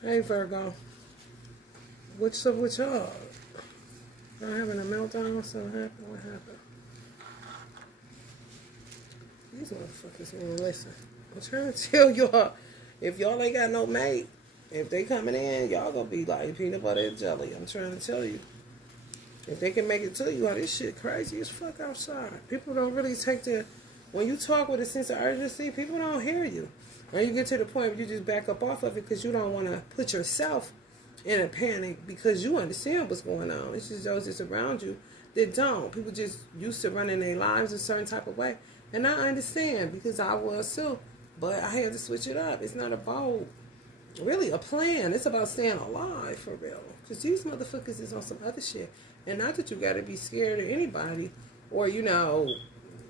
Hey Virgo, what's up with y'all? Y'all having a meltdown? Something happened? What happened? These motherfuckers won't listen. I'm trying to tell y'all, if y'all ain't got no mate, if they coming in, y'all gonna be like peanut butter and jelly. I'm trying to tell you. If they can make it to you, oh, this shit crazy as fuck outside. People don't really take when you talk with a sense of urgency, people don't hear you. And you get to the point where you just back up off of it because you don't want to put yourself in a panic because you understand what's going on. It's just those that's around you that don't. People just used to running their lives a certain type of way. And I understand because I was too. But I had to switch it up. It's not about really a plan. It's about staying alive for real. Because these motherfuckers is on some other shit. And not that you got to be scared of anybody or,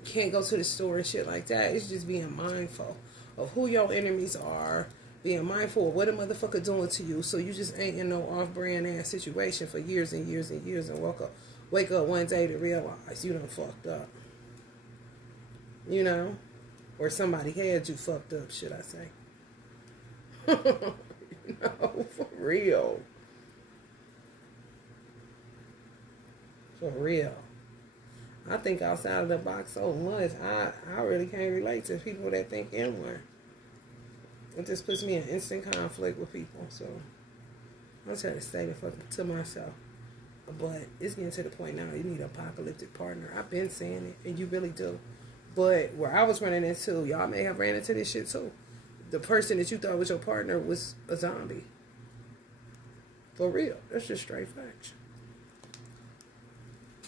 can't go to the store and shit like that. It's just being mindful of who your enemies are, being mindful of what a motherfucker doing to you, so you just ain't in no off-brand ass situation for years and years and years and wake up one day to realize you done fucked up. Or somebody had you fucked up, should I say. For real. For real. I think outside of the box so much, I really can't relate to people that think inward. It just puts me in instant conflict with people. So I'm trying to stay the fuck to myself. But it's getting to the point now you need an apocalyptic partner. I've been saying it, and you really do. But where I was running into, y'all may have ran into this shit too. The person that you thought was your partner was a zombie. For real. That's just straight facts.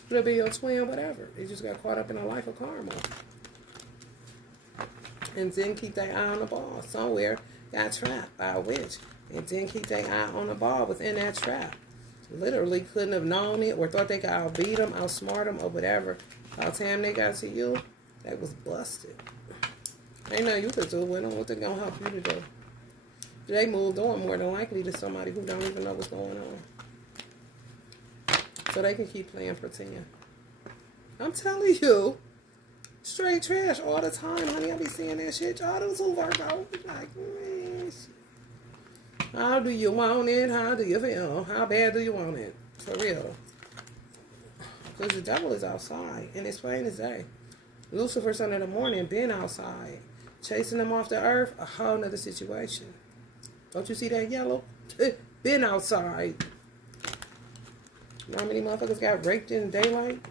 Could be your twin, whatever. They just got caught up in a life of karma. And didn't keep their eye on the ball. Somewhere got trapped by a witch. And didn't keep their eye on the ball within that trap. Literally couldn't have known it or thought they could outbeat them, outsmart them, or whatever. By the time they got to you, they was busted. Ain't nothing you could do with them. What they gonna help you to do? They moved on more than likely to somebody who don't even know what's going on. So they can keep playing pretend. I'm telling you, straight trash all the time, honey. I be seeing that shit. Y'all do too, Virgo. Like, man, how do you want it? How do you feel? How bad do you want it? For real. Because the devil is outside, and it's plain as day. Lucifer, son of the morning, been outside. Chasing them off the earth, a whole nother situation. Don't you see that yellow? Been outside. You know how many motherfuckers got raped in daylight?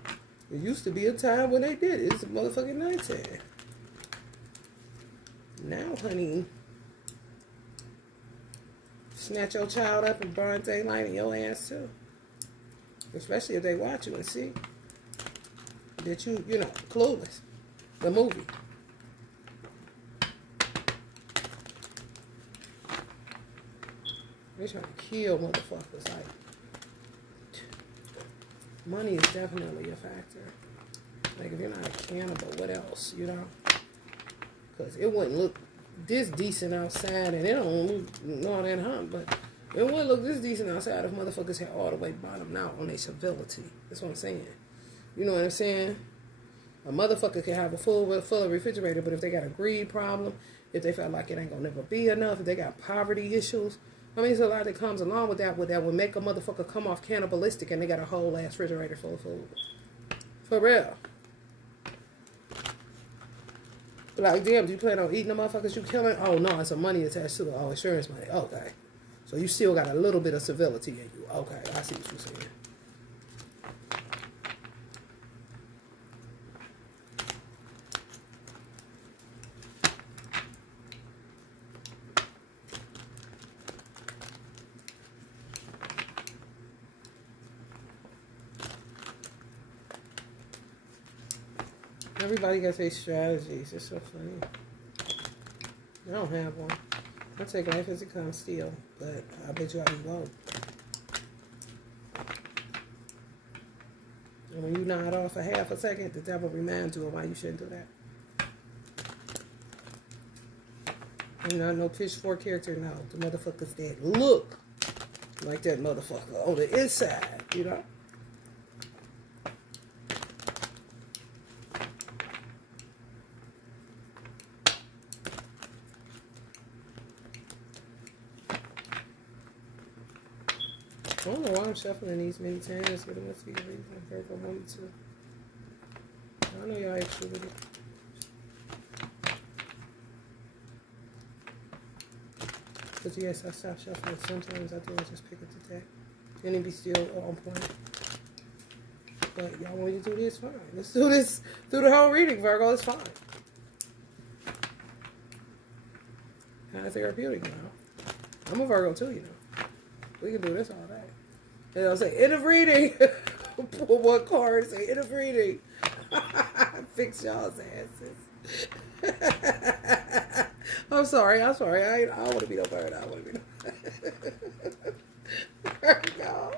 There used to be a time when they did it. It's a motherfucking nighttime. Now, honey, snatch your child up and burn daylight in your ass too. Especially if they watch you and see that you clueless. The movie. They trying to kill motherfuckers. Like, money is definitely a factor. Like, if you're not a cannibal, what else, Because it wouldn't look this decent outside, and it don't look all that hunt, but it wouldn't look this decent outside if motherfuckers had all the way bottomed out on their civility. That's what I'm saying. You know what I'm saying? A motherfucker can have a full refrigerator, but if they got a greed problem, if they feel like it ain't gonna never be enough, if they got poverty issues, I mean, there's a lot that comes along with that would make a motherfucker come off cannibalistic and they got a whole ass refrigerator full of food. For real. But like, damn, do you plan on eating the motherfuckers you killing? Oh, no, it's some money attached to it. Oh, insurance money. Okay. So you still got a little bit of civility in you. Okay, I see what you're saying. Everybody got their strategies. It's so funny. I don't have one. I take life as it comes still, but I bet you I won't. And when you nod off for half a second, the devil reminds you of why you shouldn't do that. You're not no pitchfork character, no. The motherfuckers that look like that motherfucker on the inside, I don't know why I'm shuffling these many times, but it must be a reason. Virgo wanted to. I know y'all extra with it. But yes, I stop shuffling. Sometimes I do I just pick up the deck. And it be still on point. But y'all want me to do this? Fine. Let's do this through the whole reading, Virgo. It's fine. Kind of therapeutic now. I'm a Virgo too, you know. We can do this all day. And I'll say, end of reading. Pull one card and say, end of reading. Fix y'all's asses. I'm sorry. I don't want to be no bird. I want to be no Virgo.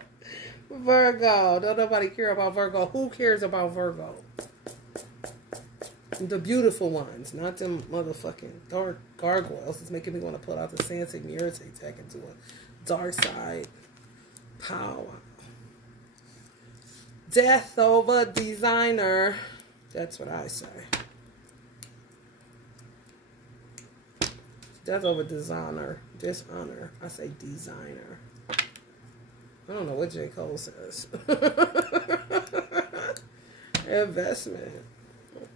Virgo. Don't nobody care about Virgo. Who cares about Virgo? The beautiful ones, not them motherfucking dark gargoyles. It's making me want to pull out the Santic Murite deck into a dark side power. Death over designer. That's what I say. Death over dishonor. Dishonor. I say designer. I don't know what J. Cole says. Investment.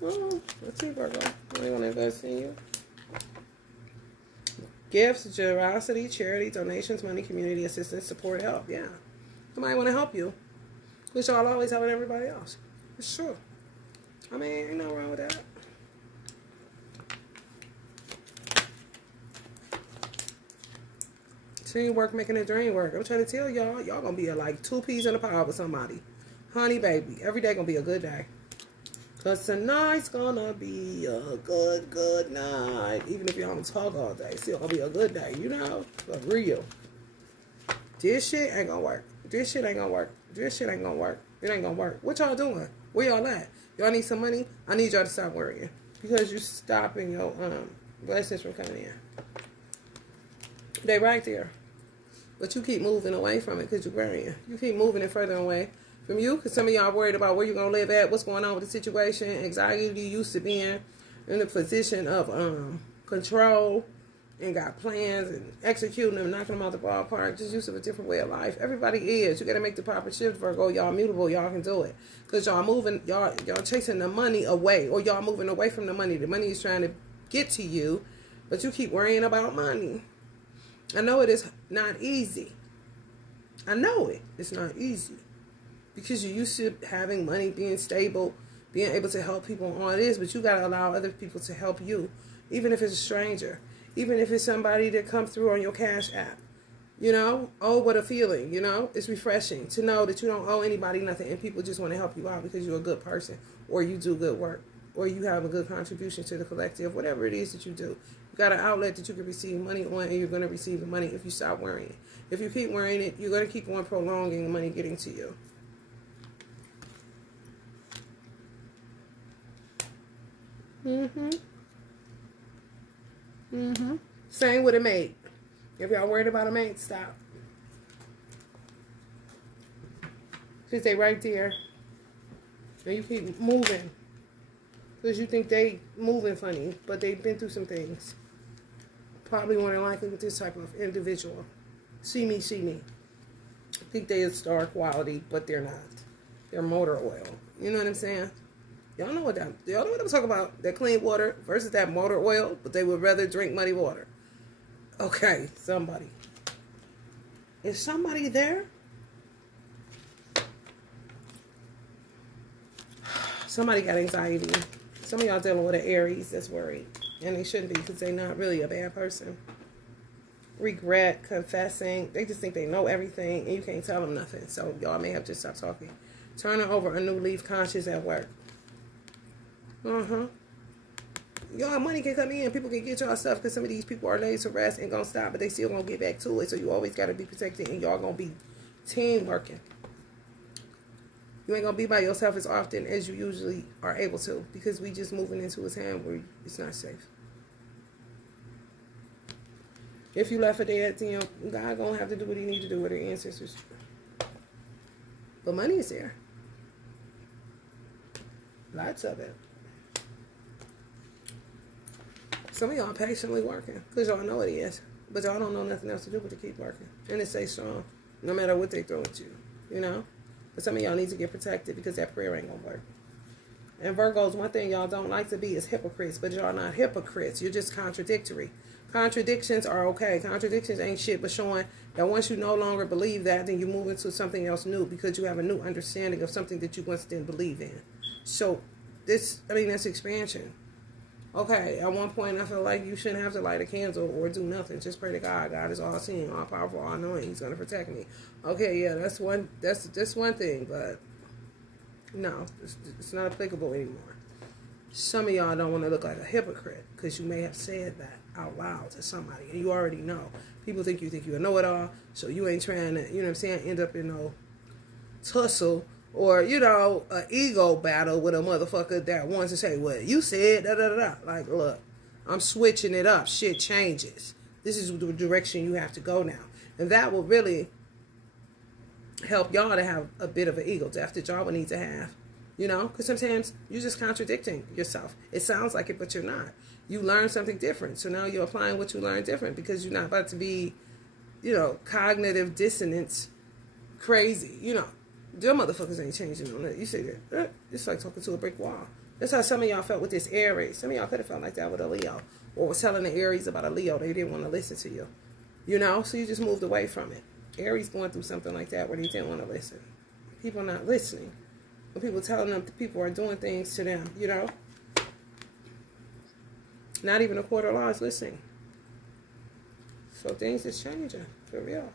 Well, let's see, Virgo. They want to invest in you. Gifts, generosity, charity, donations, money, community assistance, support, help. Yeah. Somebody want to help you. Which y'all always helping everybody else. It's true. I mean, ain't nothing wrong with that. Teamwork making a dream work. I'm trying to tell y'all, y'all gonna be like 2 peas in a pod with somebody. Honey, baby. Every day gonna be a good day. Cause tonight's gonna be a good night. Even if y'all don't talk all day, it's still gonna be a good day, you know? For real. This shit ain't gonna work. This shit ain't gonna work. This shit ain't gonna work. It ain't gonna work. What y'all doing? Where y'all at? Y'all need some money? I need y'all to stop worrying. Because you stopping your blessings from coming in. They right there. But you keep moving away from it because you're worrying. You keep moving it further away from you because some of y'all worried about where you're going to live at, what's going on with the situation. Anxiety used to being in the position of control and got plans and executing them, knocking them out the ballpark. Just used to a different way of life. Everybody is. You got to make the proper shift, Virgo. Y'all mutable. Y'all can do it. Because y'all moving, y'all chasing the money away, or y'all moving away from the money. The money is trying to get to you, but you keep worrying about money. I know it is not easy. I know it. It's not easy. Because you're used to having money, being stable, being able to help people on all this, but you got to allow other people to help you, even if it's a stranger, even if it's somebody that comes through on your Cash App. You know, oh, what a feeling, you know? It's refreshing to know that you don't owe anybody nothing and people just want to help you out because you're a good person or you do good work or you have a good contribution to the collective, whatever it is that you do. You got an outlet that you can receive money on and you're going to receive the money if you stop worrying. If you keep worrying it, you're going to keep on prolonging the money getting to you. Same with a mate. If y'all worried about a mate, stop. Because they right there. And you keep moving. Because you think they moving funny. But they've been through some things. Probably more than likely with this type of individual. See me, see me. I think they are star quality, but they're not. They're motor oil. You know what I'm saying? Y'all know what I'm talking about. That clean water versus that motor oil, but they would rather drink muddy water. Okay, somebody. Is somebody there? Somebody got anxiety. Some of y'all dealing with an Aries that's worried. And they shouldn't be because they're not really a bad person. Regret, confessing. They just think they know everything and you can't tell them nothing. So y'all may have to stop talking. Turning over a new leaf, conscious at work. Y'all money can come in. People can get y'all stuff because some of these people are laid to rest and gonna stop, but they still gonna get back to it. So you always gotta be protected and y'all gonna be team working. You ain't gonna be by yourself as often as you usually are able to because we just moving into a time where it's not safe. If you left for dead, then God gonna have to do what he need to do with her ancestors. But money is there. Lots of it. Some of y'all patiently working because y'all know it is. But y'all don't know nothing else to do but to keep working. And to stay strong. no matter what they throw at you, you know? But some of y'all need to get protected because that prayer ain't gonna work. And Virgos, one thing y'all don't like to be is hypocrites, but y'all not hypocrites. You're just contradictory. Contradictions are okay. Contradictions ain't shit, but showing that once you no longer believe that, then you move into something else new because you have a new understanding of something that you once didn't believe in. So that's expansion. Okay, at one point I feel like you shouldn't have to light a candle or do nothing. Just pray to God. God is all seeing, all powerful, all knowing. He's gonna protect me. Okay, yeah, that's one thing, but no, it's not applicable anymore. Some of y'all don't want to look like a hypocrite because you may have said that out loud to somebody and you already know. People think you a know-it-all, so you ain't trying to, you know what I'm saying, end up in no tussle or, you know, an ego battle with a motherfucker that wants to say, well, you said da-da-da-da. Like, look, I'm switching it up. Shit changes. This is the direction you have to go now. And that will really help y'all to have a bit of an ego death that y'all would need to have. You know, because sometimes you're just contradicting yourself. It sounds like it, but you're not. You learn something different. So now you're applying what you learned different because you're not about to be, you know, cognitive dissonance crazy. You know, them motherfuckers ain't changing on that. You see that? It's like talking to a brick wall. That's how some of y'all felt with this Aries. Some of y'all could have felt like that with a Leo. Or was telling the Aries about a Leo. They didn't want to listen to you. You know, so you just moved away from it. Aries going through something like that where they didn't want to listen. People not listening. When people telling them that people are doing things to them, you know. Not even a quarter law is listening. So things is changing, for real.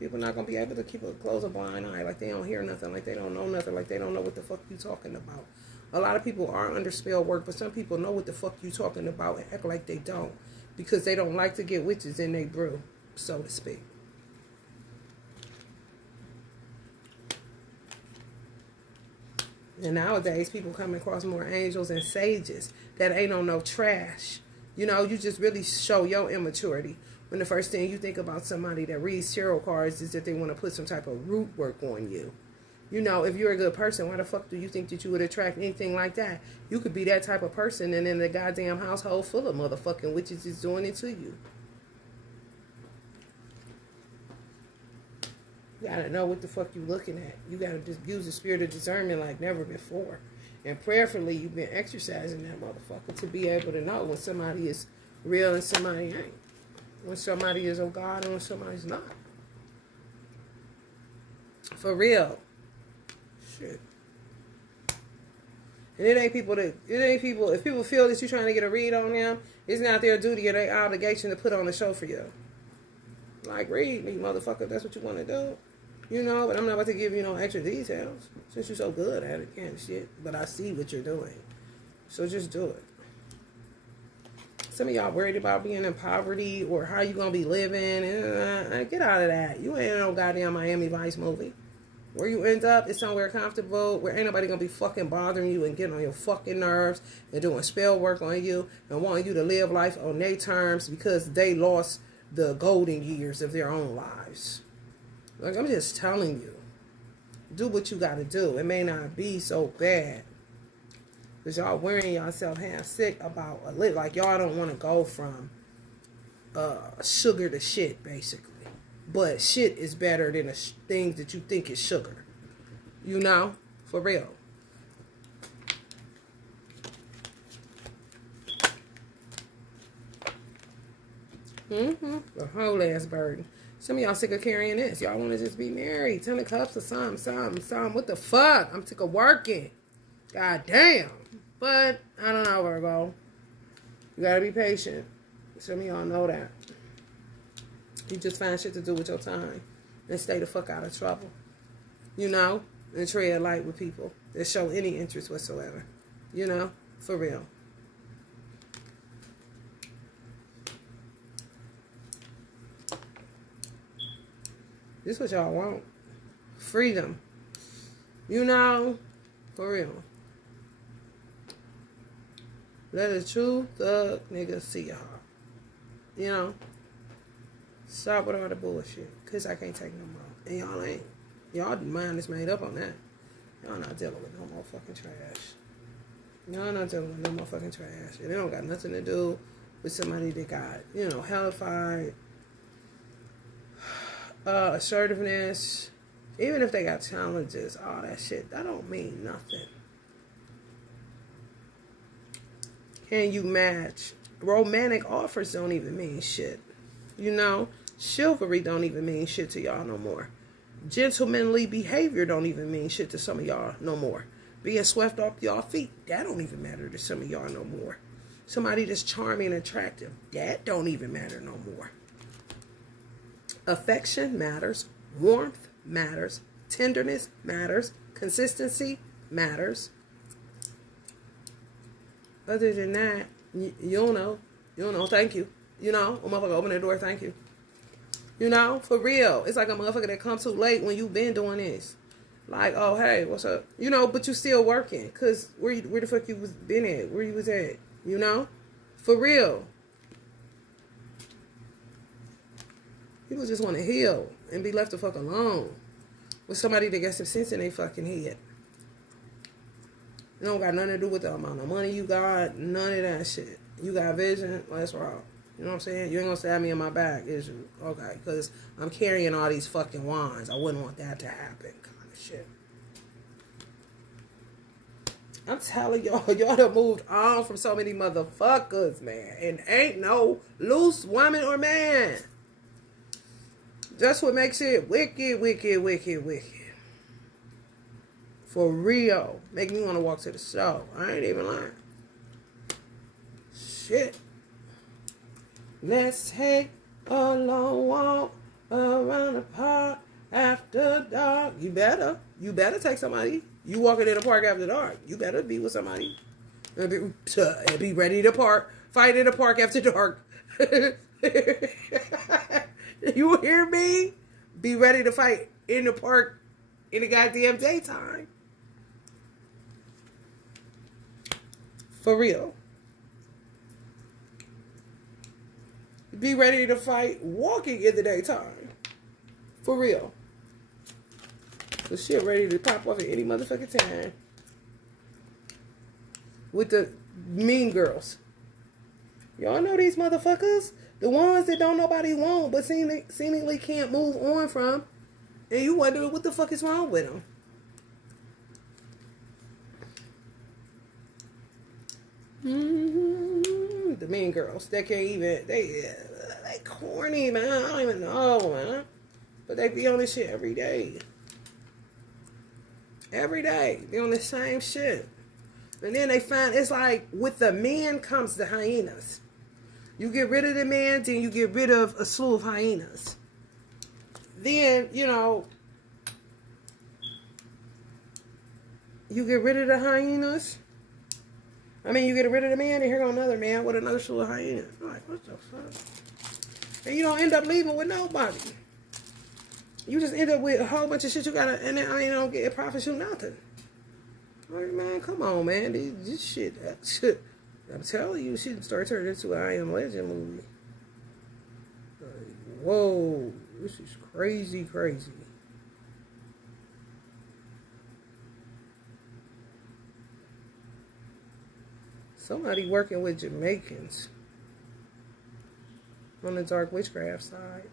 People not going to be able to close a blind eye, like they don't hear nothing, like they don't know nothing, like they don't know what the fuck you talking about. A lot of people are under spell work, but some people know what the fuck you talking about and act like they don't. Because they don't like to get witches in their brew, so to speak. And nowadays, people come across more angels and sages that ain't on no trash. You know, you just really show your immaturity when the first thing you think about somebody that reads tarot cards is that they want to put some type of root work on you. You know, if you're a good person, why the fuck do you think that you would attract anything like that? You could be that type of person and in the goddamn household full of motherfucking witches is doing it to you. You gotta know what the fuck you looking at. You gotta just use the spirit of discernment like never before. And prayerfully, you've been exercising that motherfucker to be able to know when somebody is real and somebody ain't. When somebody is of God and when somebody's not. For real. Shit. And if people feel that you're trying to get a read on them, it's not their duty or their obligation to put on a show for you. Like, read me, motherfucker, that's what you want to do. You know, but I'm not about to give you no extra details. Since you're so good at it, kind of shit. But I see what you're doing. So just do it. Some of y'all worried about being in poverty or how you going to be living. Get out of that. You ain't in no goddamn Miami Vice movie. Where you end up is somewhere comfortable where ain't nobody going to be fucking bothering you and getting on your fucking nerves and doing spell work on you and wanting you to live life on their terms because they lost the golden years of their own lives. Like, I'm just telling you. Do what you got to do. It may not be so bad. Because y'all wearing yourself half sick about a lit. Like, y'all don't want to go from sugar to shit, basically. But shit is better than the things that you think is sugar. You know? For real. The whole ass burden. Some of y'all sick of carrying this. Y'all want to just be married. 10 of cups or something. What the fuck? I'm sick of working. God damn. But, I don't know, Virgo. You gotta be patient. Some of y'all know that. You just find shit to do with your time. And stay the fuck out of trouble. You know? And tread light with people that show any interest whatsoever. You know? For real. This is what y'all want. Freedom. You know? For real. Let a true thug nigga see y'all. You know? Stop with all the bullshit. Because I can't take no more. And y'all ain't. Y'all mind is made up on that. Y'all not dealing with no more fucking trash. Y'all not dealing with no more fucking trash. And it don't got nothing to do with somebody that got, you know, hellified. assertiveness, even if they got challenges, all that shit, that don't mean nothing. Can you match? Romantic offers don't even mean shit. You know, chivalry don't even mean shit to y'all no more. Gentlemanly behavior don't even mean shit to some of y'all no more. Being swept off y'all feet, that don't even matter to some of y'all no more. Somebody that's charming and attractive, that don't even matter no more. Affection matters. Warmth matters. Tenderness matters. Consistency matters. Other than that, you don't know. You don't know. Thank you. You know, a motherfucker open the door. Thank you. You know, for real. It's like a motherfucker that comes too late when you been doing this. Like, oh, hey, what's up? You know, but you still working. Because where the fuck you was been at? Where you was at? You know? For real. People just want to heal and be left the fuck alone with somebody that got some sense in their fucking head. It don't got nothing to do with the amount of money you got. None of that shit. You got vision. Well, that's wrong. You know what I'm saying? You ain't gonna stab me in my back, is you? Okay, because I'm carrying all these fucking wands. I wouldn't want that to happen, kind of shit. I'm telling y'all, y'all done moved on from so many motherfuckers, man. And ain't no loose woman or man. That's what makes it wicked, wicked, wicked, wicked. For real. Make me want to walk to the show. I ain't even lying. Shit. Let's take a long walk around the park after dark. You better. You better take somebody. You walking in the park after dark. You better be with somebody. And be ready to park. Fight in the park after dark. You hear me? Be ready to fight in the park in the goddamn daytime. For real. Be ready to fight walking in the daytime. For real. The shit ready to pop off at any motherfucking time. With the mean girls. Y'all know these motherfuckers? The ones that don't nobody want, but seemingly can't move on from. And you wonder what the fuck is wrong with them. The mean girls. They can't even, they corny, man. I don't even know, man. But they be on this shit every day. Every day. They on the same shit. And then they find, it's like, with the men comes the hyenas. You get rid of the man, then you get rid of a slew of hyenas. Then, you know, you get rid of the hyenas. I mean, you get rid of the man, and here goes another man with another slew of hyenas. I'm like, what the fuck? And you don't end up leaving with nobody. You just end up with a whole bunch of shit you gotta, and then, I mean, you don't get profit you nothing. Like, man, come on, man. This shit, I'm telling you, she started turning into an I Am Legend movie. Like, whoa, this is crazy, crazy. Somebody working with Jamaicans on the dark witchcraft side.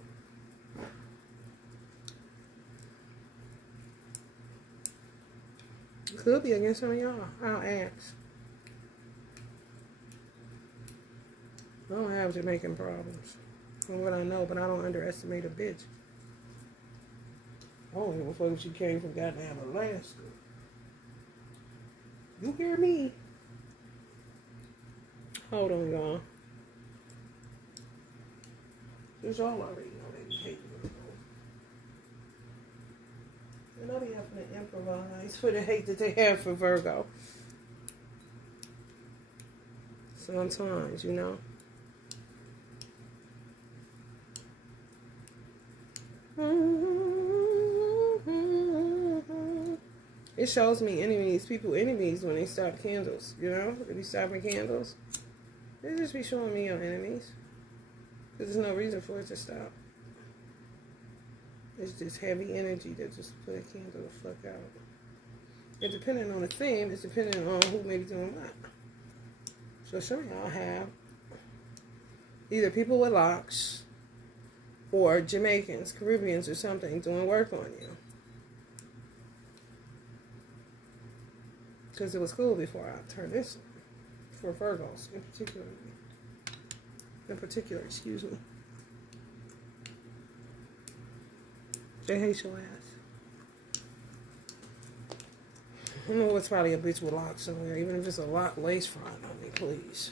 Could be against some of y'all. I'll ask. I don't have Jamaican problems. From what I know, but I don't underestimate a bitch. I don't give a fuck if she came from goddamn Alaska. You hear me? Hold on, y'all. Because y'all already know they hate Virgo. And I'll be having to improvise for the hate that they have for Virgo. Sometimes, you know. It shows me enemies, people enemies when they stop candles, you know? They be stopping candles. They just be showing me your enemies. Because there's no reason for it to stop. It's just heavy energy that just put a candle the fuck out. And depending on the theme, it's depending on who may be doing what. So some of y'all have either people with locks, or Jamaicans, Caribbeans, or something doing work on you. Because it was cool before I turned this for Virgos in particular. Excuse me. They hate your ass. I know it's probably a bitch with locks somewhere, even if it's a lock lace front. I mean, please.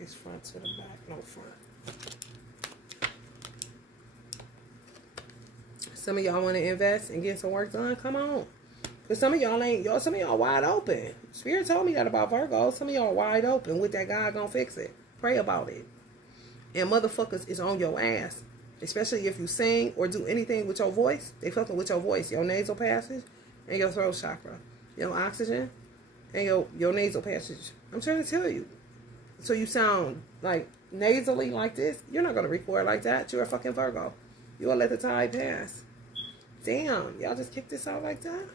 Lace front to the back, no front. Some of y'all want to invest and get some work done. Come on. Because some of y'all ain't, some of y'all wide open. Spirit told me that about Virgo. Some of y'all wide open with that God gonna fix it. Pray about it. And motherfuckers is on your ass. Especially if you sing or do anything with your voice. They fucking with your voice. Your nasal passage and your throat chakra. Your oxygen and your nasal passage. I'm trying to tell you. So you sound like nasally like this. You're not going to record like that. You're a fucking Virgo. You'll let the tide pass. Damn. Y'all just kicked this out like that?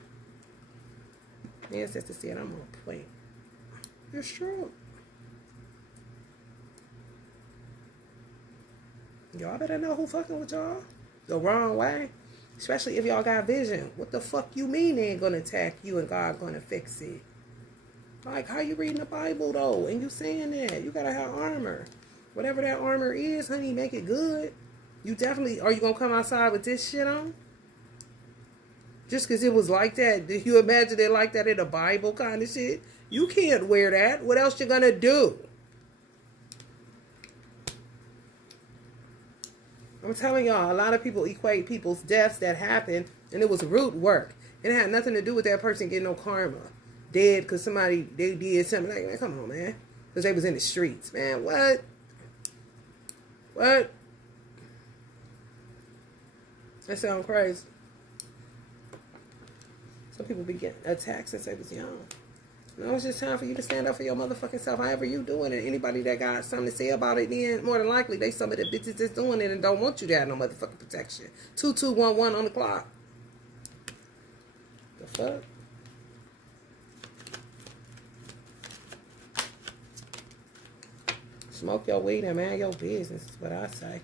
Yes, that's to see it. I'm on point. You're true. Y'all better know who fucking with y'all the wrong way. Especially if y'all got vision. What the fuck you mean they ain't gonna attack you and God gonna fix it? Like, how you reading the Bible though? And you saying that? You gotta have armor. Whatever that armor is, honey, make it good. You definitely, are you gonna come outside with this shit on? Just because it was like that, did you imagine it like that in the Bible kind of shit? You can't wear that. What else you gonna do? I'm telling y'all, a lot of people equate people's deaths that happened, and it was root work. And it had nothing to do with that person getting no karma. Dead because they did something. Like, man, come on, man. Because they was in the streets. Man, what? What? That sounds crazy. Some people be getting attacked since they was young. No, it's just time for you to stand up for your motherfucking self. However you doing it. Anybody that got something to say about it, then more than likely they some of the bitches that's doing it and don't want you to have no motherfucking protection. 2211 on the clock. The fuck? Smoke your weed and mind your business is what I say.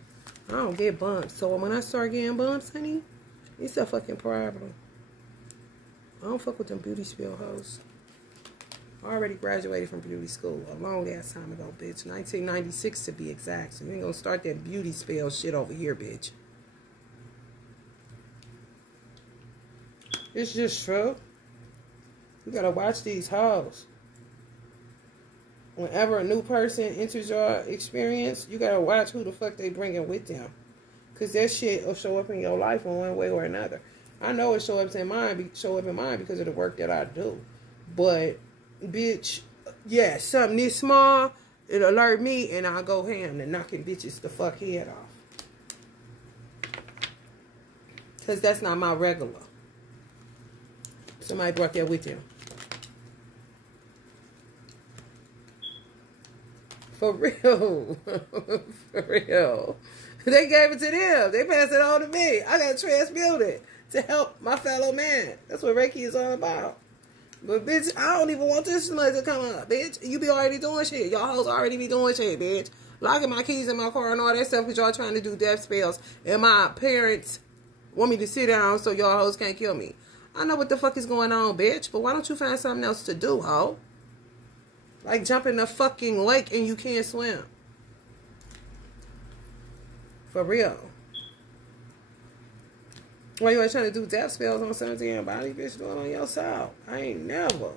I don't get bumps. So when I start getting bumps, honey, it's a fucking problem. I don't fuck with them beauty spill hoes. I already graduated from beauty school a long ass time ago, bitch. 1996 to be exact. So you ain't gonna start that beauty spell shit over here, bitch. It's just true. You gotta watch these hoes. Whenever a new person enters your experience, you gotta watch who the fuck they bringing with them. Cause that shit will show up in your life in one way or another. I know it show up in mine because of the work that I do. But bitch, yeah, something this small, it alert me and I'll go ham and knocking bitches the fuck head off. Cause that's not my regular. Somebody brought that with them. For real. For real. They gave it to them. They passed it on to me. I got to transmute it to help my fellow man. That's what Reiki is all about. But, bitch, I don't even want this money to come up, bitch. You be already doing shit. Y'all hoes already be doing shit, bitch. Locking my keys in my car and all that stuff because y'all trying to do death spells. And my parents want me to sit down so y'all hoes can't kill me. I know what the fuck is going on, bitch. But why don't you find something else to do, ho? Like jump in a fucking lake and you can't swim. For real. Why you ain't trying to do death spells on somebody's body, bitch? Do it on yourself. I ain't never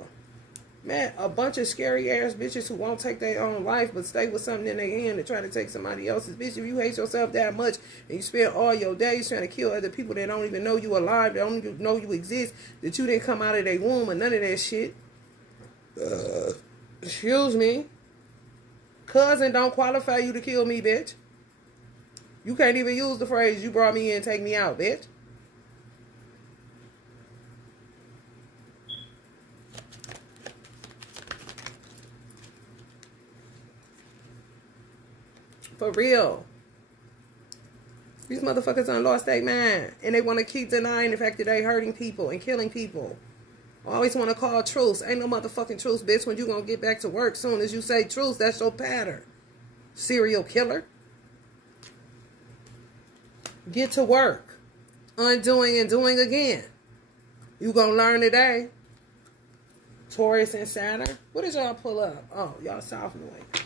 met a bunch of scary ass bitches who won't take their own life but stay with something in their hand to try to take somebody else's. Bitch, if you hate yourself that much and you spend all your days trying to kill other people that don't even know you alive, that don't even know you exist, that you didn't come out of their womb or none of that shit. Excuse me. Cousin don't qualify you to kill me, bitch. You can't even use the phrase, you brought me in, take me out, bitch. For real. These motherfuckers done lost their mind. And they want to keep denying the fact that they hurting people and killing people. Always want to call truce. Ain't no motherfucking truce, bitch. When you gonna get back to work soon as you say truce, that's your pattern. Serial killer. Get to work. Undoing and doing again. You gonna learn today. Taurus and Saturn. What did y'all pull up? Oh, y'all South North.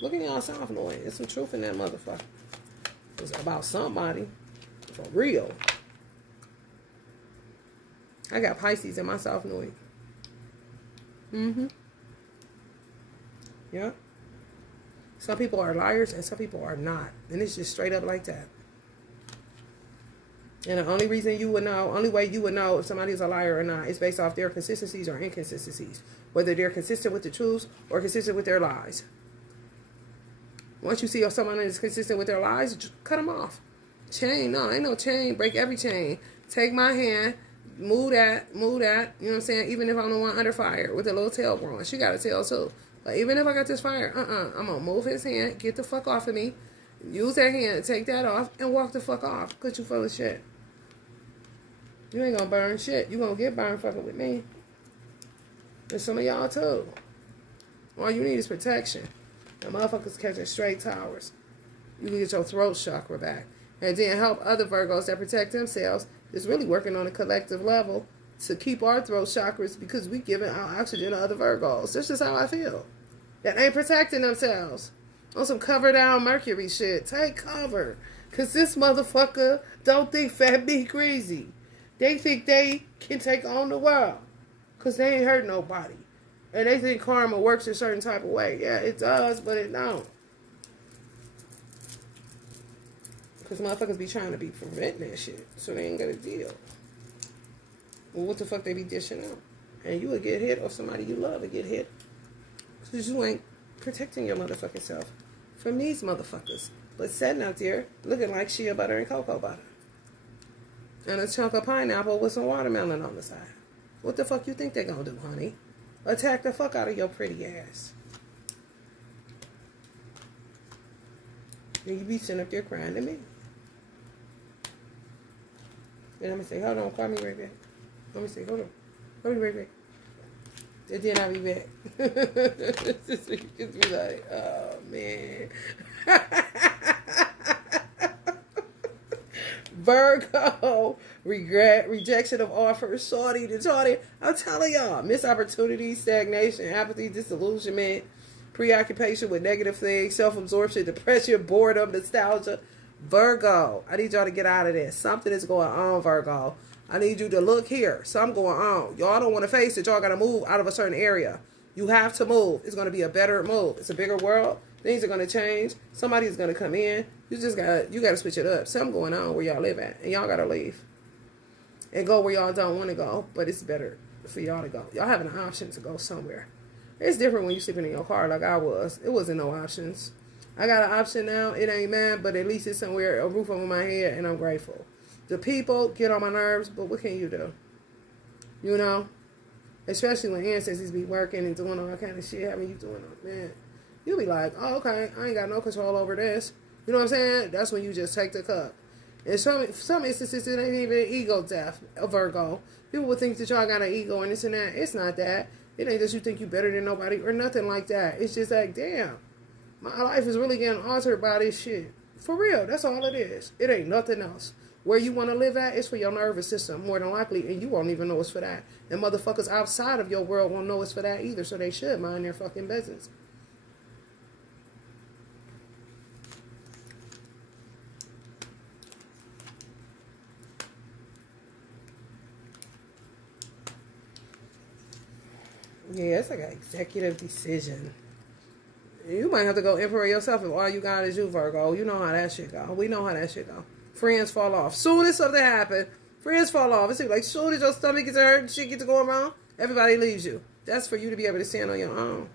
Look at y'all South North. There's some truth in that motherfucker. It's about somebody. For real. I got Pisces in my South North. Yeah. Some people are liars and some people are not. And it's just straight up like that. And the only reason you would know, only way you would know if somebody is a liar or not is based off their consistencies or inconsistencies. Whether they're consistent with the truths or consistent with their lies. Once you see someone is consistent with their lies, just cut them off. Chain, no, ain't no chain. Break every chain. Take my hand, move that. You know what I'm saying? Even if I'm the one under fire with a little tail growing. She got a tail too. But even if I got this fire, I'm going to move his hand, get the fuck off of me, use that hand, take that off, and walk the fuck off. Because you full of shit. You ain't going to burn shit. You going to get burned fucking with me. And some of y'all too. All you need is protection. The motherfuckers catching straight towers. You can get your throat chakra back. And then help other Virgos that protect themselves. It's really working on a collective level to keep our throat chakras because we giving out oxygen to other Virgos. That's just how I feel. That ain't protecting themselves. On some cover down Mercury shit. Take cover. Because this motherfucker don't think fat be crazy. They think they can take on the world. Because they ain't hurt nobody. And they think karma works a certain type of way. Yeah, it does, but it don't. Because motherfuckers be trying to be preventing that shit. So they ain't got a deal. Well, what the fuck they be dishing out? And you would get hit, or somebody you love would get hit. Because you ain't protecting your motherfucking self from these motherfuckers. But sitting out there looking like shea butter and cocoa butter. And a chunk of pineapple with some watermelon on the side. What the fuck you think they gonna do, honey? Attack the fuck out of your pretty ass. And you be sitting up there crying to me. And I'm gonna say, hold on, call me right back. Let me say, hold on. Call me right back. And then I'll be back. Just so you can be like, oh man. Virgo, regret, rejection of offers, shorty to shorty. I'm telling y'all, missed opportunities, stagnation, apathy, disillusionment, preoccupation with negative things, self-absorption, depression, boredom, nostalgia. Virgo, I need y'all to get out of this. Something is going on, Virgo. I need you to look here. Something going on. Y'all don't want to face it. Y'all got to move out of a certain area. You have to move. It's going to be a better move. It's a bigger world. Things are going to change. Somebody's going to come in. You got to switch it up. Something going on where y'all live at. And y'all got to leave. And go where y'all don't want to go. But it's better for y'all to go. Y'all having an option to go somewhere. It's different when you're sleeping in your car like I was. It wasn't no options. I got an option now. It ain't mine, but at least it's somewhere, a roof over my head, and I'm grateful. The people get on my nerves, but what can you do? You know? Especially when ancestors be working and doing all that kind of shit, having you doing all, man. You'll be like, oh, okay, I ain't got no control over this. You know what I'm saying? That's when you just take the cup. In some instances, it ain't even ego death, a Virgo. People would think that y'all got an ego and this and that. It's not that. It ain't that you think you better than nobody or nothing like that. It's just like, damn, my life is really getting altered by this shit. For real, that's all it is. It ain't nothing else. Where you want to live at is for your nervous system, more than likely, and you won't even know it's for that. And motherfuckers outside of your world won't know it's for that either, so they should mind their fucking business. Yeah, it's like an executive decision. You might have to go Emperor yourself if all you got is you, Virgo. You know how that shit go. We know how that shit go. Friends fall off. Soon as something happens, friends fall off. It's like soon as your stomach gets hurt and shit gets going wrong, everybody leaves you. That's for you to be able to stand on your own.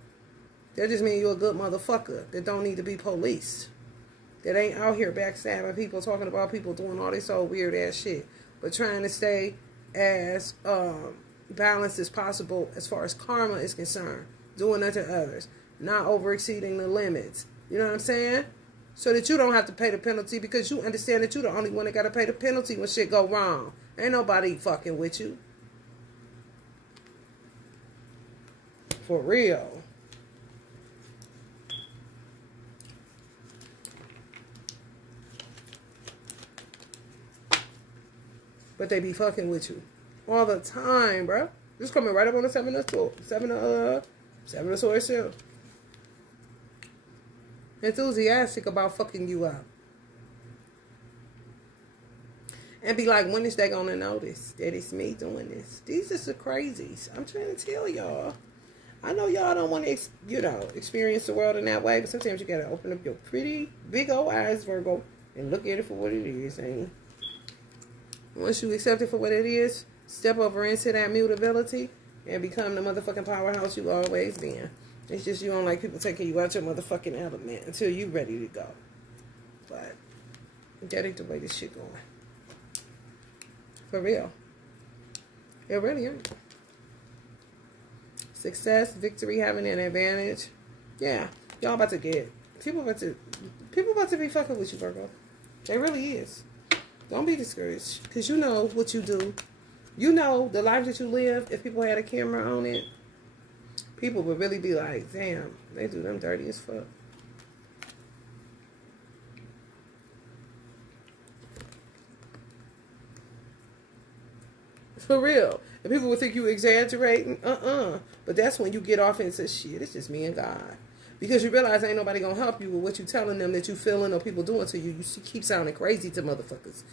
That just means you're a good motherfucker that don't need to be policed. That ain't out here backstabbing people, talking about people doing all this old weird ass shit. But trying to stay as balanced as possible as far as karma is concerned. Doing unto others. Not over exceeding the limits. You know what I'm saying? So that you don't have to pay the penalty because you understand that you're the only one that got to pay the penalty when shit go wrong. Ain't nobody fucking with you. For real. But they be fucking with you all the time, bro. Just coming right up on the seven of swords too. Enthusiastic about fucking you up. And be like, when is they gonna notice that it's me doing this? These are the crazies. I'm trying to tell y'all. I know y'all don't want to, experience the world in that way, but sometimes you gotta open up your pretty big old eyes, Virgo, and look at it for what it is. And once you accept it for what it is, step over into that mutability and become the motherfucking powerhouse you've always been. It's just you don't like people taking you out your motherfucking element until you ready to go. But that ain't the way this shit going. For real. It really ain't. Success, victory, having an advantage. Yeah. Y'all about to get people about to be fucking with you, Virgo. They really is. Don't be discouraged. Because you know what you do. You know the life that you live. If people had a camera on it, people would really be like, damn, they do them dirty as fuck. For real. And people would think you exaggerating. But that's when you get off into shit. It's just me and God. Because you realize ain't nobody going to help you with what you telling them that you feeling or people doing to you. You keep sounding crazy to motherfuckers.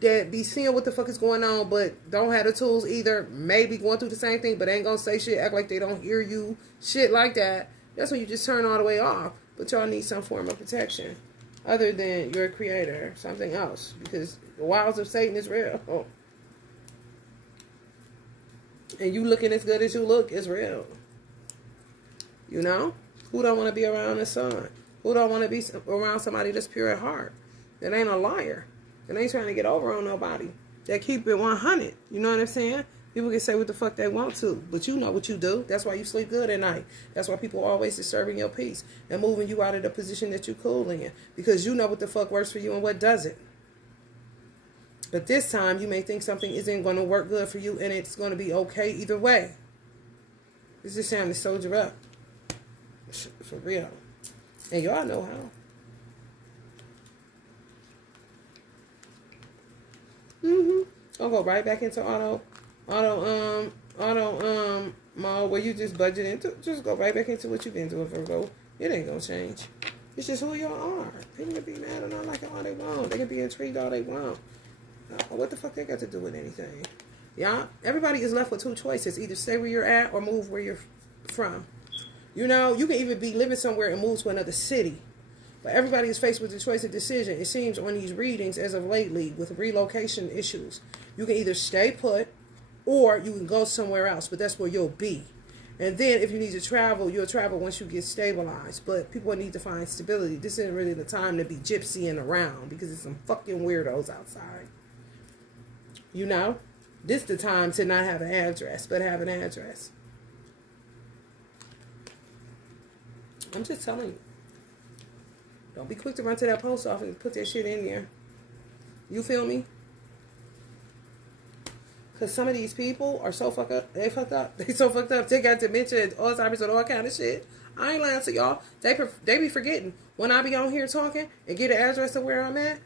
That be seeing what the fuck is going on, but don't have the tools either. Maybe going through the same thing, but ain't going to say shit. Act like they don't hear you. Shit like that. That's when you just turn all the way off. But y'all need some form of protection. Other than your creator. Something else. Because the wiles of Satan is real. Oh. And you looking as good as you look is real. You know? Who don't want to be around the sun? Who don't want to be around somebody that's pure at heart? That ain't a liar. That ain't trying to get over on nobody. That keep it 100. You know what I'm saying? People can say what the fuck they want to. But you know what you do. That's why you sleep good at night. That's why people are always disturbing your peace. And moving you out of the position that you cool in. Because you know what the fuck works for you and what doesn't. But this time, you may think something isn't going to work good for you, and it's going to be okay either way. This is time to soldier up. For real. And y'all know how. I'll go right back into auto mode where you just budget into, just go right back into what you've been doing, Virgo. It ain't going to change. It's just who y'all are. People can be mad and not like it all they want. They can be intrigued all they want. What the fuck they got to do with anything? Yeah, everybody is left with two choices. Either stay where you're at or move where you're from. You know, you can even be living somewhere and move to another city. But everybody is faced with the choice of decision. It seems on these readings as of lately with relocation issues. You can either stay put or you can go somewhere else. But that's where you'll be. And then if you need to travel, you'll travel once you get stabilized. But people need to find stability. This isn't really the time to be gypsying around because there's some fucking weirdos outside. You know, this is the time to not have an address, but have an address. I'm just telling you. Don't be quick to run to that post office and put that shit in there. You feel me? Because some of these people are so fucked up. They fucked up. They so fucked up. They got dementia, Alzheimer's, and all kind of shit. I ain't lying to y'all. They be forgetting. When I be on here talking and get an address of where I'm at,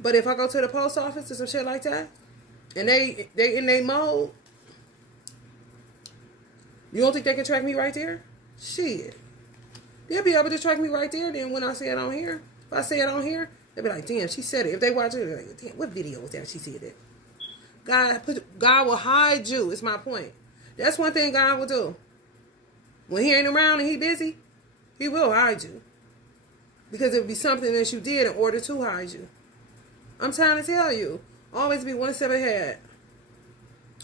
but if I go to the post office or some shit like that, and they in their mode, you don't think they can track me right there? Shit. They'll be able to track me right there then when I say it on here. If I say it on here, they'll be like, damn, she said it. If they watch it, they're like, damn, what video was that she said it? God will hide you, is my point. That's one thing God will do. When he ain't around and he busy, he will hide you. Because it would be something that you did in order to hide you. I'm trying to tell you. Always be one step ahead.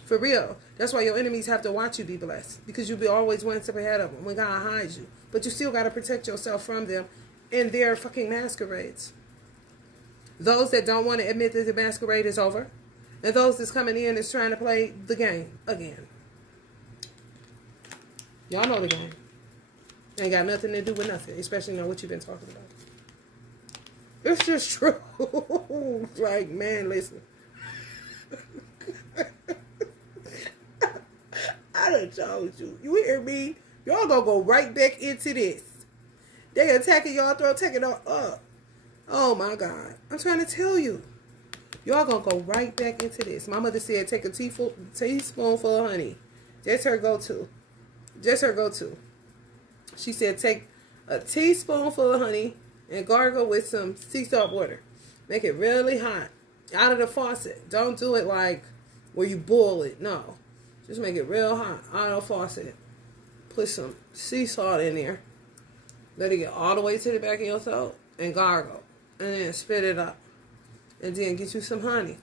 For real. That's why your enemies have to watch you be blessed. Because you'll be always one step ahead of them when God hides you. But you still got to protect yourself from them and their fucking masquerades. Those that don't want to admit that the masquerade is over. And those that's coming in is trying to play the game again. Y'all know the game. Ain't got nothing to do with nothing. Especially know what you've been talking about. It's just true. Like, man, listen. I done told you. You hear me? Y'all gonna go right back into this. They attacking y'all throat, taking y'all up. Oh my God. I'm trying to tell you. Y'all gonna go right back into this. My mother said take a teaspoonful of honey. That's her go-to. Just her go-to. She said take a teaspoonful of honey and gargle with some sea salt water. Make it really hot. Out of the faucet. Don't do it like where you boil it. No. Just make it real hot. Out of the faucet. Put some sea salt in there. Let it get all the way to the back of your throat. And gargle. And then spit it up. And then get you some honey.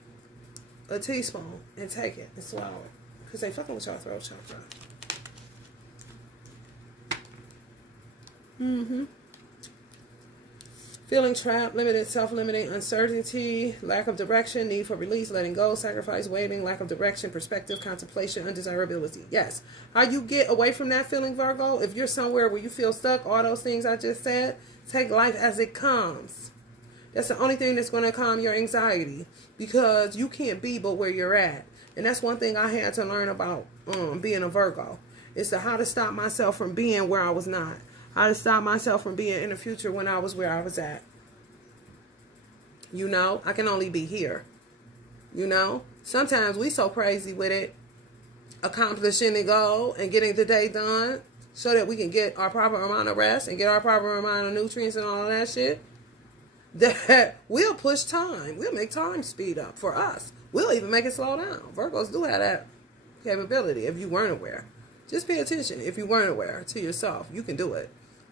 A teaspoon. And take it. And swallow it. Because they fucking with your throat chakra. Feeling trapped, limited, self-limiting, uncertainty, lack of direction, need for release, letting go, sacrifice, waiting, lack of direction, perspective, contemplation, undesirability. Yes. How you get away from that feeling, Virgo? If you're somewhere where you feel stuck, all those things I just said, take life as it comes. That's the only thing that's going to calm your anxiety, because you can't be but where you're at. And that's one thing I had to learn about being a Virgo. It's how to stop myself from being where I was not. How to stop myself from being in the future when I was where I was at. You know, I can only be here. You know, sometimes we so crazy with it, accomplishing the goal and getting the day done so that we can get our proper amount of rest and get our proper amount of nutrients and all of that shit, that we'll push time. We'll make time speed up for us. We'll even make it slow down. Virgos do have that capability if you weren't aware. Just pay attention. If you weren't aware to yourself, you can do it.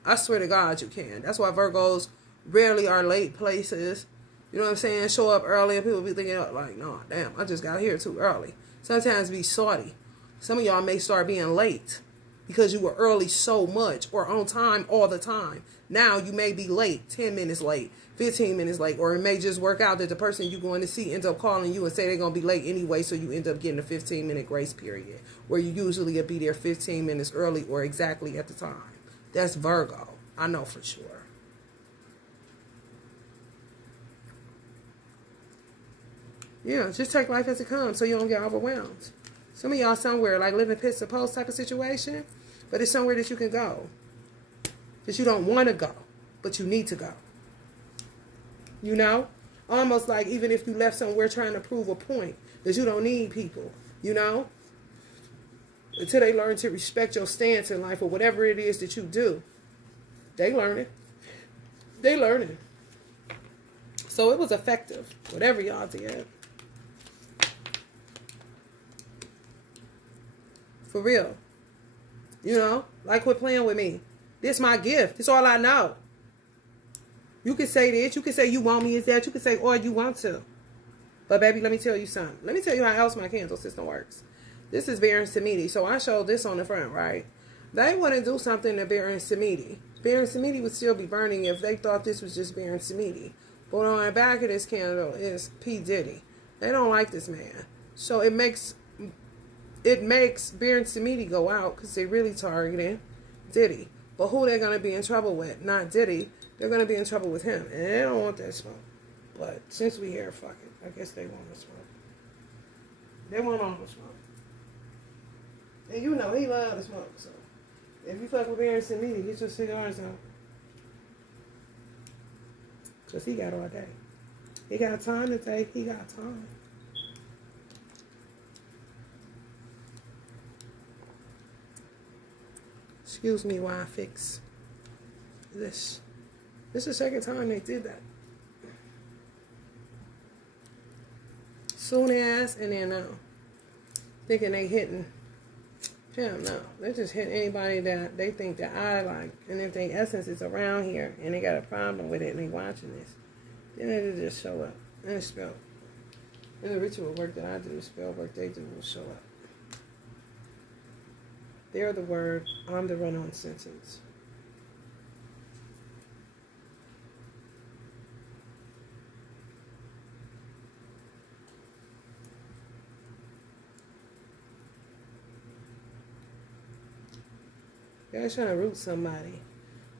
I swear to God you can. That's why Virgos rarely are late places. You know what I'm saying? Show up early and people be thinking, like, no, damn, I just got here too early. Sometimes be salty. Some of y'all may start being late because you were early so much or on time all the time. Now you may be late, 10 minutes late, 15 minutes late, or it may just work out that the person you're going to see ends up calling you and say they're going to be late anyway, so you end up getting a 15-minute grace period where you usually will be there 15 minutes early or exactly at the time. That's Virgo. I know for sure. Yeah, just take life as it comes so you don't get overwhelmed. Some of y'all somewhere like living pit supposed type of situation, but it's somewhere that you can go. That you don't want to go, but you need to go. You know? Almost like even if you left somewhere trying to prove a point, that you don't need people. You know? Until they learn to respect your stance in life or whatever it is that you do. They learn it. They learn it. So it was effective. Whatever y'all did. For real. You know? Like quit playing with me. This my gift. This all I know. You can say this. You can say you want me as that. You can say all you want to. But baby, let me tell you something. Let me tell you how else my candle system works. This is Bear and Samedi. So I showed this on the front, right? They wouldn't do something to Bear and Samedi. Bear and Samedi would still be burning if they thought this was just Bear and Samedi. But on the back of this candle is P. Diddy. They don't like this man. So it makes Bear and Samedi go out because they really targeting Diddy. But who they're going to be in trouble with? Not Diddy. They're going to be in trouble with him. And they don't want that smoke. But since we here, fuck it. I guess they want the smoke. They want all the smoke. And you know, he loves the smoke. So if you fuck with Bear and Samedi, get your cigars out. Because he got all day. He got time to take. He got time. Excuse me while I fix this. This is the second time they did that. Soon as, and then now. Thinking they hitting. Hell no. They just hit anybody that they think that I like. And if their essence is around here and they got a problem with it and they watching this, then it'll just show up. And it's spell. And the ritual work that I do, spell work they do will show up. They're the word, I'm the run-on sentence. You guys trying to root somebody.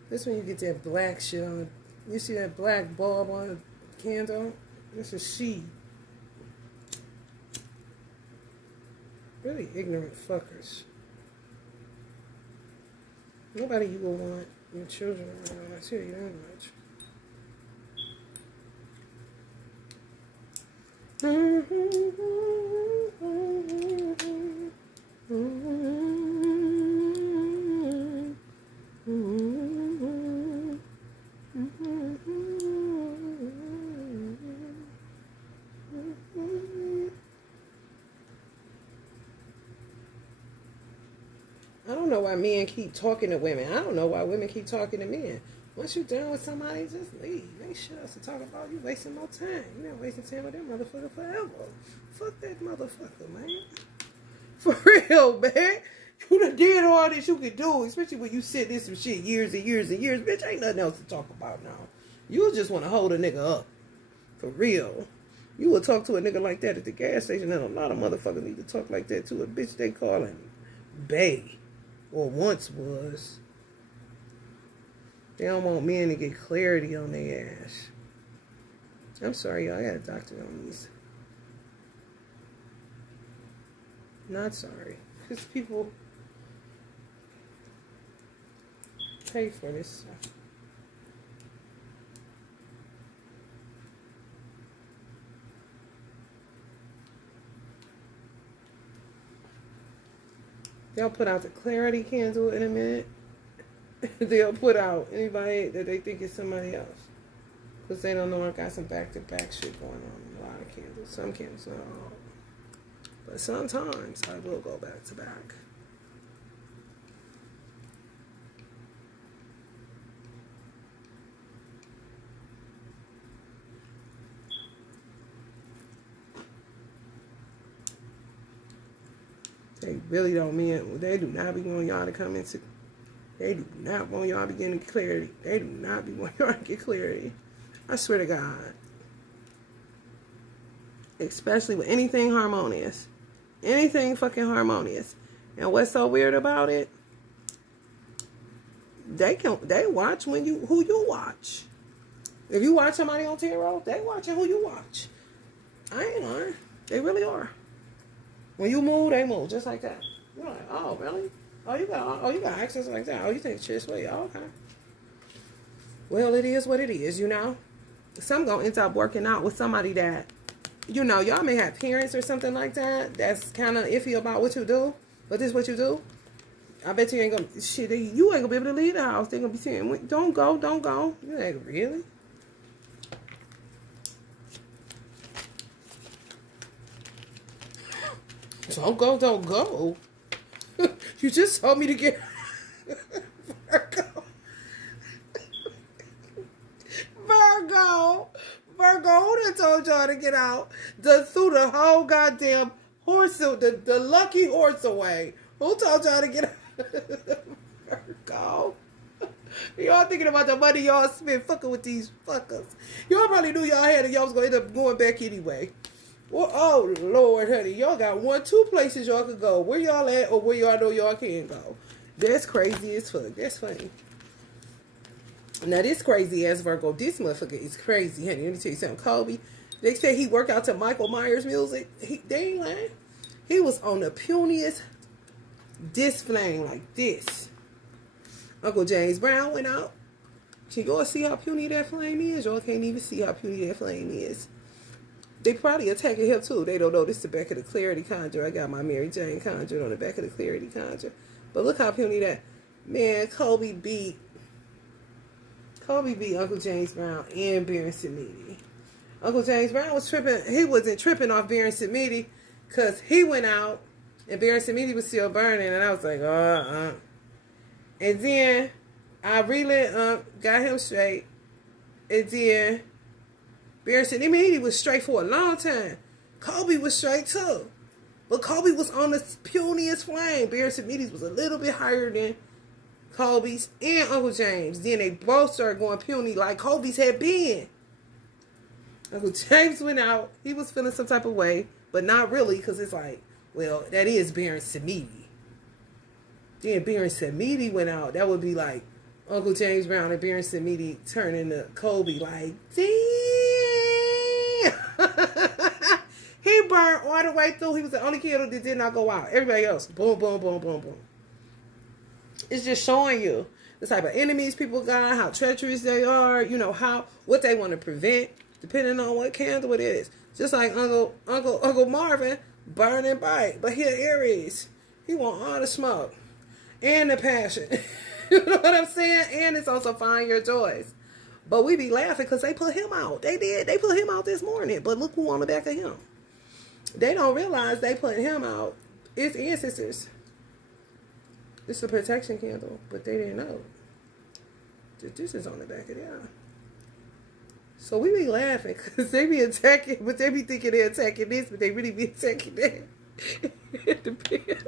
This when you get that black shit on the, you see that black bulb on the candle? This is she. Really ignorant fuckers. Nobody you will want your children around. I tell you that much. I don't know why men keep talking to women. I don't know why women keep talking to men. Once you're done with somebody, just leave. Ain't shit else to talk about. You wasting more time. You're not wasting time with that motherfucker forever. Fuck that motherfucker, man. For real, man. You done did all this you could do, especially when you sit in some shit years and years and years. Bitch, ain't nothing else to talk about now. You just want to hold a nigga up. For real. You would talk to a nigga like that at the gas station, and a lot of motherfuckers need to talk like that to a bitch they calling bae. Or once was. They don't want men to get clarity on their ass. I'm sorry, y'all. I got a doctor on these. Not sorry. Because people pay for this stuff. They'll put out the clarity candle in a minute. They'll put out anybody that they think is somebody else. Because they don't know I got some back-to-back shit going on. A lot of candles. Some candles, not all. But sometimes I will go back-to-back. They really don't mean, they do not be wanting y'all to come into, they do not want y'all to be getting clarity. They do not be wanting y'all to get clarity. I swear to God. Especially with anything harmonious. Anything fucking harmonious. And what's so weird about it? They watch when who you watch. If you watch somebody on tarot, they watching who you watch. I ain't lying. They really are. When you move, they move just like that. You're like, oh, really? Oh, you got access like that. Oh, you think shit's way? Oh, okay. Well, it is what it is, you know. Some gonna end up working out with somebody that, you know, y'all may have parents or something like that. That's kind of iffy about what you do, but this is what you do. I bet you ain't gonna shit. You ain't gonna be able to leave the house. They gonna be saying, "Don't go, don't go." You're like, really? Don't go, don't go. You just told me to get Virgo. Virgo, who done told y'all to get out? Threw the whole goddamn horse, the lucky horse away. Who told y'all to get out? Virgo. Y'all thinking about the money y'all spent fucking with these fuckers. Y'all probably knew y'all had it. Y'all was going to end up going back anyway. Well, oh, Lord, honey. Y'all got 2 places y'all could go. Where y'all at or where y'all know y'all can go. That's crazy as fuck. That's funny. Now, this crazy ass Virgo, this motherfucker is crazy, honey. Let me tell you something. Kobe, they say he worked out to Michael Myers music. They ain't lying. He was on the puniest disc flame like this. Uncle James Brown went out. Can y'all see how puny that flame is? Y'all can't even see how puny that flame is. They probably attacking him too. They don't know this is the back of the Clarity Conjure. I got my Mary Jane Conjure on the back of the Clarity Conjure. But look how puny that. Man, Kobe beat Uncle James Brown and Baron Samedi. Uncle James Brown was tripping. He wasn't tripping off Baron Samedi because he went out and Baron Samedi was still burning. And I was like, And then I really got him straight. And then Baron Samedi was straight for a long time. Kobe was straight too. But Kobe was on the puniest flame. Baron Samedi was a little bit higher than Kobe's and Uncle James. Then they both started going puny like Kobe's had been. Uncle James went out. He was feeling some type of way. But not really, because it's like, well, that is Baron Samedi. Then Baron Samedi went out. That would be like Uncle James Brown and Baron Samedi turning to Kobe like, damn. He burned all the way through. He was the only kid that did not go out. Everybody else, boom, boom, boom, boom, boom. It's just showing you the type of enemies people got, how treacherous they are, you know, what they want to prevent, depending on what candle it is. Just like Uncle Marvin, burn and bite. But here Aries, he want all the smoke and the passion. You know what I'm saying? And it's also find your joys. But we be laughing because they put him out. They did. They put him out this morning. But look who on the back of him. They don't realize they put him out. It's ancestors. It's a protection candle. But they didn't know that this is on the back of them. So we be laughing because they be attacking. But they be thinking they're attacking this. But they really be attacking that. It depends.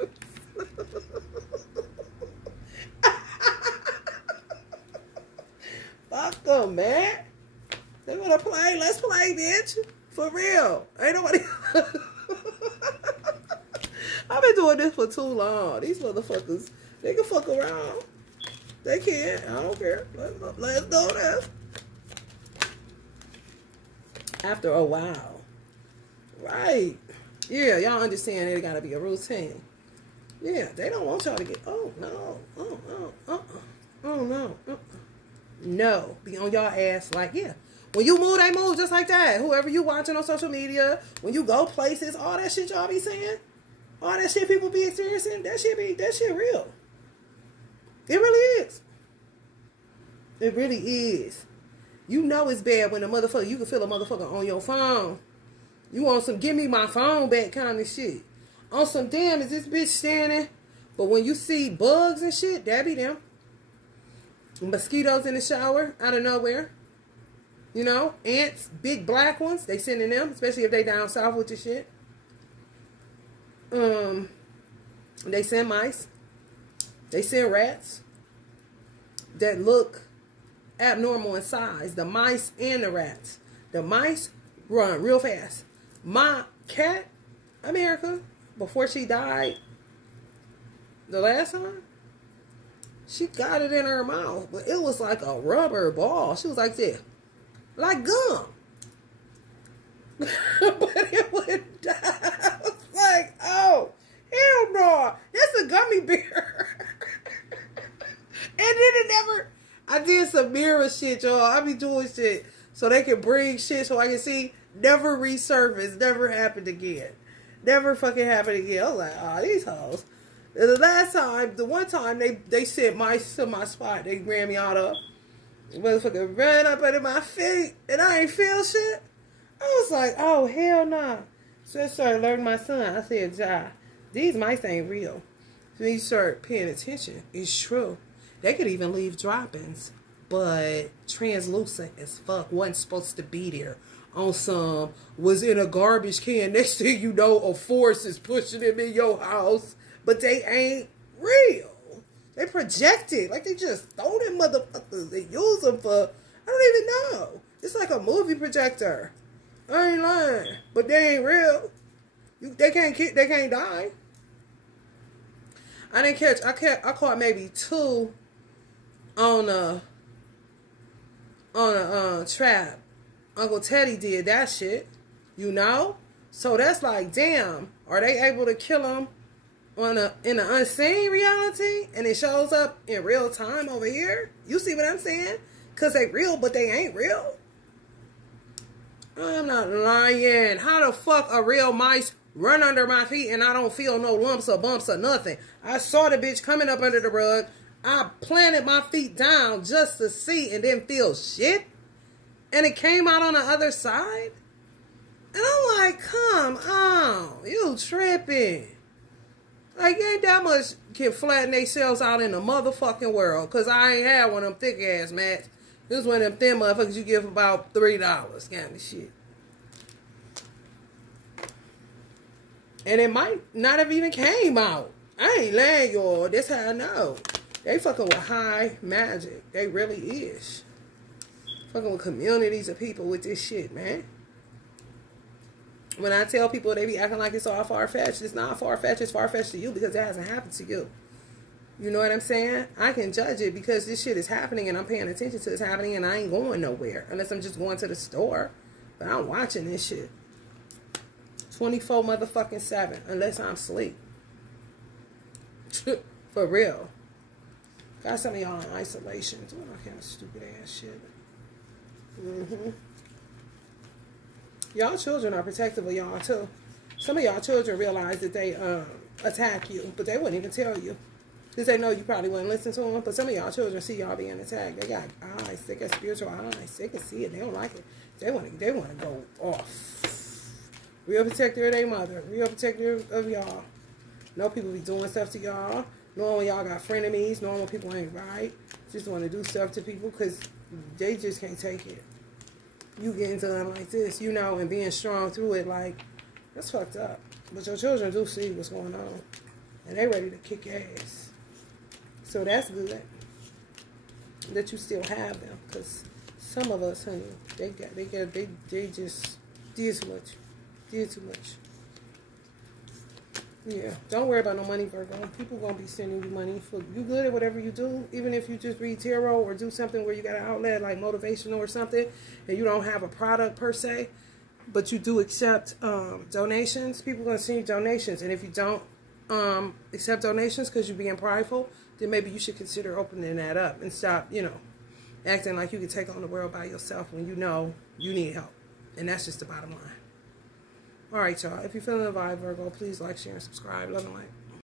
Fuck them, man. They wanna play. Let's play, bitch. For real. Ain't nobody. I've been doing this for too long. These motherfuckers, they can fuck around. They can. I don't care. Let's do this. After a while. Right. Yeah, y'all understand there gotta be a routine. Yeah, they don't want y'all to get, oh, no. Oh, no. No. Be on y'all ass like, yeah. When you move, they move just like that. Whoever you watching on social media, when you go places, all that shit y'all be saying, all that shit people be experiencing, that shit real. It really is. It really is. You know it's bad when a motherfucker, you can feel a motherfucker on your phone. You want some give me my phone back kind of shit. On some damn, is this bitch standing? But when you see bugs and shit, that be them. Mosquitoes in the shower out of nowhere. You know, ants, big black ones, they sending them, especially if they down south with the shit. They send mice. They send rats that look abnormal in size. The mice and the rats. The mice run real fast. My cat, America, before she died the last time, she got it in her mouth, but it was like a rubber ball. She was like this, like gum. But it wouldn't die. I was like, oh, hell no. That's a gummy bear. And then it never, I did some mirror shit, y'all. I be doing shit so they can bring shit so I can see. Never resurfaced. Never happened again. Never fucking happened again. I was like, oh, these hoes. And the last time, the one time they sent mice to my spot, they ran me out of. Motherfucker ran up under my feet and I ain't feel shit. I was like, oh, hell no. So I started learning my son. I said, Ja, these mice ain't real. So you start paying attention. It's true. They could even leave droppings, but translucent as fuck. Wasn't supposed to be there. On some, was in a garbage can. Next thing you know, a force is pushing them in your house. But they ain't real. They projected. Like they just throw them motherfuckers. They use them for, I don't even know. It's like a movie projector. I ain't lying. But they ain't real. They can't die. I didn't catch, I caught maybe 2 on a trap. Uncle Teddy did that shit, you know? So that's like, damn, are they able to kill him in an unseen reality? And it shows up in real time over here? You see what I'm saying? Because they real, but they ain't real? I'm not lying. How the fuck a real mice run under my feet and I don't feel no lumps or bumps or nothing? I saw the bitch coming up under the rug. I planted my feet down just to see and didn't feel shit. And it came out on the other side. And I'm like, come on. You tripping. Like, ain't that much can flatten themselves out in the motherfucking world. Because I ain't had one of them thick ass mats. This was one of them thin motherfuckers you give about $3 kind of shit. And it might not have even came out. I ain't lying, y'all. That's how I know. They fucking with high magic. They really is. Fucking with communities of people with this shit, man. When I tell people they be acting like it's all far-fetched, it's not far-fetched. It's far-fetched to you because it hasn't happened to you. You know what I'm saying? I can judge it because this shit is happening and I'm paying attention to it's happening and I ain't going nowhere unless I'm just going to the store. But I'm watching this shit. 24 motherfucking 7 unless I'm asleep. For real. Got some of y'all in isolation. Doing all kind of stupid ass shit. Y'all children are protective of y'all too. Some of y'all children realize that they attack you, but they wouldn't even tell you. Because they know you probably wouldn't listen to them. But some of y'all children see y'all being attacked. They got eyes. They got spiritual eyes. They can see it. They don't like it. They want to go off. Real protector of their mother. Real protector of y'all. Know people be doing stuff to y'all. Knowing when y'all got frenemies. Knowing when people ain't right. Just want to do stuff to people because they just can't take it. You getting done like this, you know, and being strong through it, like, that's fucked up. But your children do see what's going on. And they ready to kick your ass. So that's good that you still have them, because some of us, honey, they just did too much. Did too much. Yeah, don't worry about no money, Virgo. People gonna be sending you money. For you good at whatever you do, even if you just read tarot or do something where you got an outlet like motivational or something, and you don't have a product per se, but you do accept donations. People gonna send you donations, and if you don't accept donations because you're being prideful, then maybe you should consider opening that up and stop, you know, acting like you can take on the world by yourself when you know you need help. And that's just the bottom line. All right, y'all. If you're feeling the vibe, Virgo, please like, share, and subscribe. Love and light.